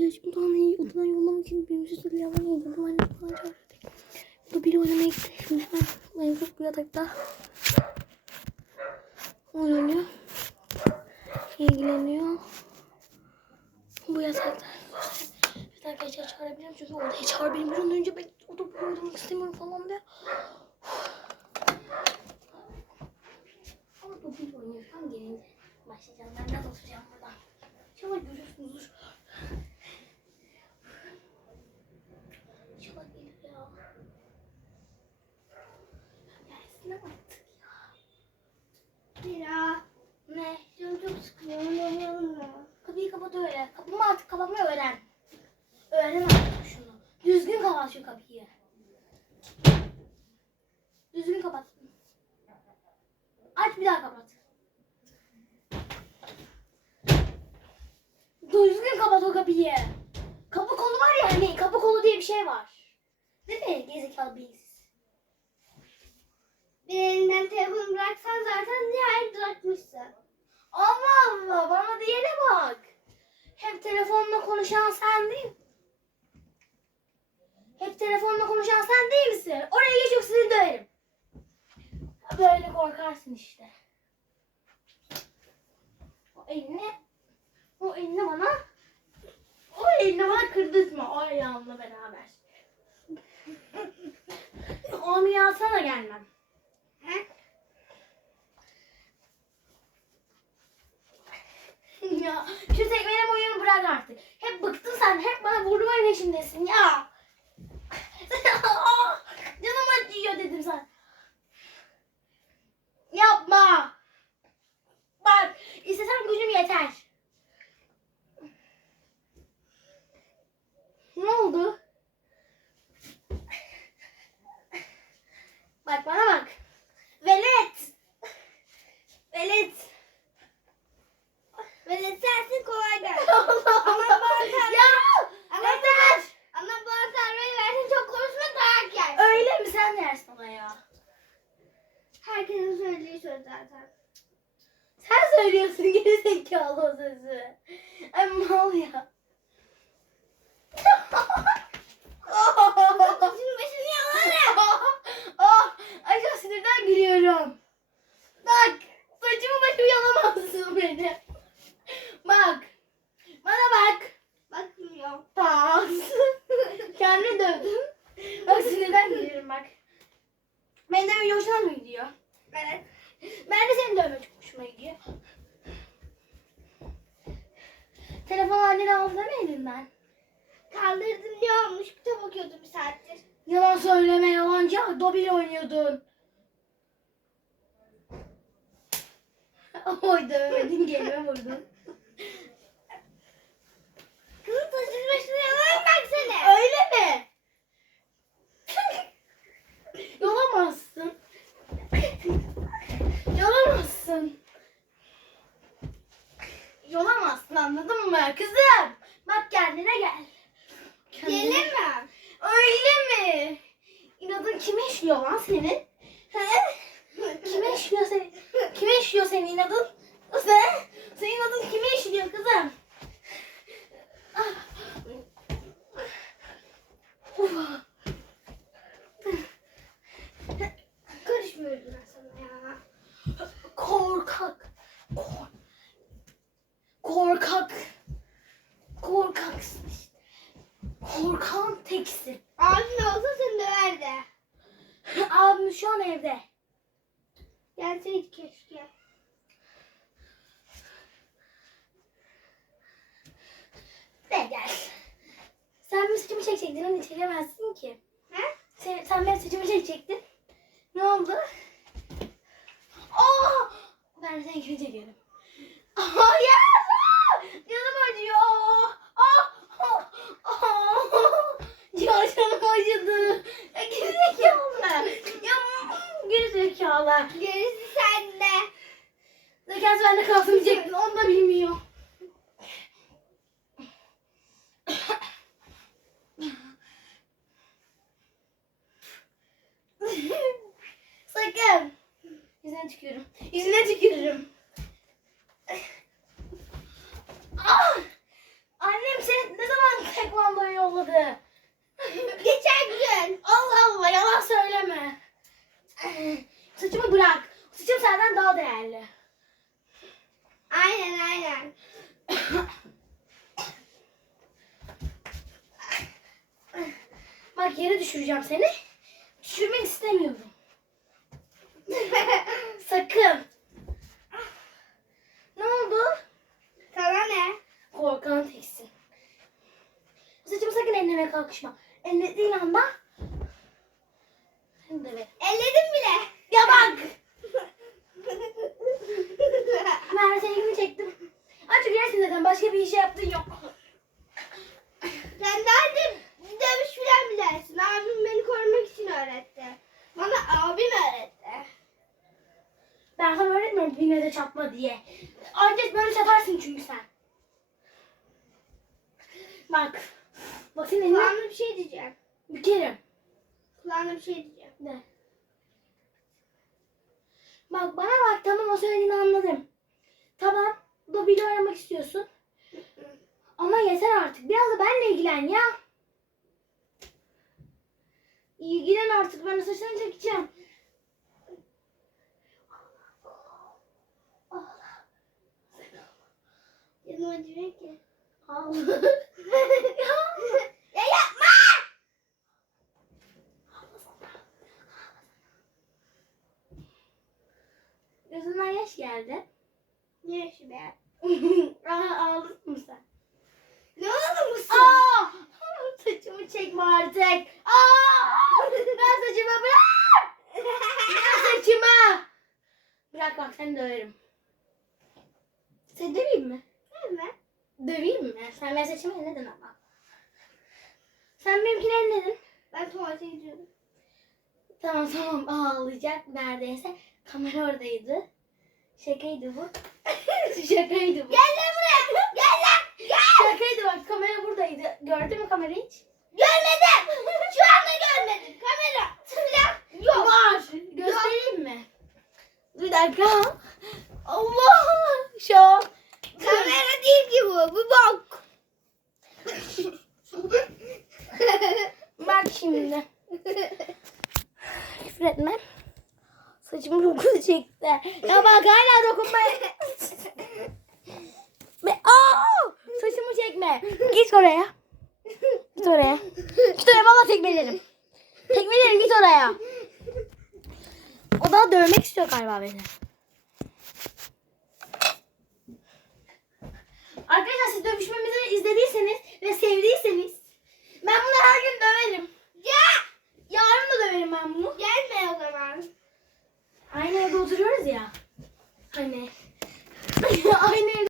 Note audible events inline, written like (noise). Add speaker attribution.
Speaker 1: Arkadaşım taneyi odadan yollamak için bir müzik yalan. Bu anne falan çağırdı. Bu biri oynamaya gitti. Şimdi hemen bu yatakta oynanıyor. İlgileniyor. Bu yatakta. Evet arkadaşlar çağırabilirim çünkü odaya çağır benim bir an önce ben odada oynamak istemiyorum falan diye. Ama bu bir oynuyor. Tam gelince başlayacağım. Ben biraz oturacağım burada. İnşallah görüyorsunuzdur. İnşallah gelir ya. Gelsin artık ya.
Speaker 2: Mira.
Speaker 1: Ne?
Speaker 2: Canım çok sıkılıyor. Oynayalım mı?
Speaker 1: Kapıyı kapat öyle. Kapımı artık kapatmayı öğren. Öğren artık şunu. Düzgün kapat şu kapıyı. Düzgün kapat. Aç bir daha kapat. Düzgün kapat o kapıyı. Kapı kolu var ya hani kapı kolu diye bir şey var. Değil mi? Gezekalı beyinsiz.
Speaker 2: Bir elinden telefonu bıraksan zaten diğer bırakmışsın.
Speaker 1: Allah Allah bana diyene bak. Hep telefonla konuşan sen değil Hep telefonla sen değil misin? Oraya geç yoksa seni döverim. Böyle korkarsın işte. O elini, o elini bana, o elini bana kırdırtma o ayağımla beraber. o da gelmem. Ya şu tekmeleme oyunu bırak artık. Hep bıktın sen. Hep bana vurma peşindesin ya. Canım acıyor dedim sana. Yapma. Bak istesem gücüm yeter. Ne oldu? Bak bana bak. Velet. Velet.
Speaker 2: Böyle sensin kolay gelsin.
Speaker 1: Allah Allah. Ya
Speaker 2: Ama
Speaker 1: yeter.
Speaker 2: Ama bu sarmayı versin çok konuşma dayak yer.
Speaker 1: Öyle mi sen yersin ama ya?
Speaker 2: Herkesin söylediği söz zaten.
Speaker 1: Sen söylüyorsun geri zekalı o sözü. Ay mal ya.
Speaker 2: Saçını başını yalarım.
Speaker 1: oh, ay çok sinirden gülüyorum. Bak saçımı başımı yalamazsın beni. Bak. Bana bak.
Speaker 2: Bakmıyorum.
Speaker 1: Pas. (laughs) Kendini dövdüm. Bak sinirden gülüyorum bak. Benim de video hoşuna mı gidiyor?
Speaker 2: Evet.
Speaker 1: Ben de seni dövme çok hoşuma gidiyor. Telefon anneni aldı değil mi elinden?
Speaker 2: Kaldırdım ne olmuş? Kitap okuyordum bir saattir.
Speaker 1: Yalan söyleme yalancı. Dobil oynuyordun. (laughs) Oy dövmedin gelime vurdun.
Speaker 2: Kızın saçını başını yalarım bak seni.
Speaker 1: Öyle mi? Mı kızım? Bak kendine gel. Kendine-
Speaker 2: Gelemem.
Speaker 1: Öyle mi? İnadın kime işliyor lan senin? He? Kime işliyor senin? Kime işliyor senin inadın? Sen? Senin inadın kime işliyor kızım? Ah. Uf.
Speaker 2: Karışmıyorum ben sana ya.
Speaker 1: Korkak. Kor korkak. Korkaksın işte. Korkan teksin.
Speaker 2: Abim olsa seni döverdi.
Speaker 1: Abim şu an evde.
Speaker 2: Gelseydi keşke.
Speaker 1: De gel. Sen benim saçımı çekecektin hani çekemezsin ki.
Speaker 2: He?
Speaker 1: Sen, sen benim saçımı çekecektin. Ne oldu? Aa! Ben de seninkini çekerim. Hayır! zekalı.
Speaker 2: Gerisi sende.
Speaker 1: Zekası bende kalsın diyecektin. Onu da bilmiyor. Sakın. Yüzüne tükürürüm. Yüzüne tükürürüm. ah! Annem seni ne zaman tekvandoya yolladı?
Speaker 2: Geçen gün.
Speaker 1: Allah Allah yalan söyleme. Saçımı bırak. Saçım senden daha değerli.
Speaker 2: Aynen aynen.
Speaker 1: Bak yere düşüreceğim seni. Düşürmek istemiyorum. (laughs) Sakın. Ne oldu?
Speaker 2: Sana ne?
Speaker 1: Korkan teksin. Saçımı sakın elleme kalkışma. Ellediğin anda Başka bir şey yaptığın yok.
Speaker 2: Sen nerede dövüş filan bilersin. Abim beni korumak için öğretti. Bana abim öğretti.
Speaker 1: Ben sana öğretmiyorum birine de çatma diye. Ancak böyle çatarsın çünkü sen. Bak. Bak senin eline
Speaker 2: Kulağına bir şey diyeceğim.
Speaker 1: bükerim.
Speaker 2: Kulağına bir şey diyeceğim.
Speaker 1: De. Bak bana bak tamam o söylediğini anladım. Tamam. Dobby'yle oynamak istiyorsun. Ama yeter artık. Biraz da benimle ilgilen ya. İlgilen artık. Ben saçını çekeceğim.
Speaker 2: Canım acıyor ki. Yapma!
Speaker 1: Gözünden yaş geldi.
Speaker 2: Niye şu be? (laughs)
Speaker 1: Aa, ağladın mı sen?
Speaker 2: Ne oldu musun?
Speaker 1: Aa! (laughs) Saçımı çekme artık. Aa! Ben saçımı bırak! Ben saçımı! Bırak bak seni döverim. Seni döveyim mi?
Speaker 2: Evet.
Speaker 1: Döveyim mi? Sen benim saçımı elledin ama. Sen benimkini elledin.
Speaker 2: Ben tuvalete gidiyorum.
Speaker 1: Tamam tamam ağlayacak neredeyse. Kamera oradaydı. Şakaydı bu. (laughs) Şakaydı bu.
Speaker 2: Gel lan buraya. Gel lan. Gel.
Speaker 1: Şakaydı bak kamera buradaydı. Gördün mü kamerayı hiç?
Speaker 2: Görmedim. Şu anda görmedim. Kamera. Filan yok.
Speaker 1: Var. Göstereyim mi? Bir dakika. Allah. Şu an.
Speaker 2: Kamera değil ki bu. Bu bok.
Speaker 1: Bak şimdi. Küfür etme. Saçımı kötü çekti. Ya bak hala dokunmaya. Be Aa! Saçımı çekme. Git oraya. Git oraya. Git oraya valla tekmelerim. Tekmelerim git oraya. O da dövmek istiyor galiba beni.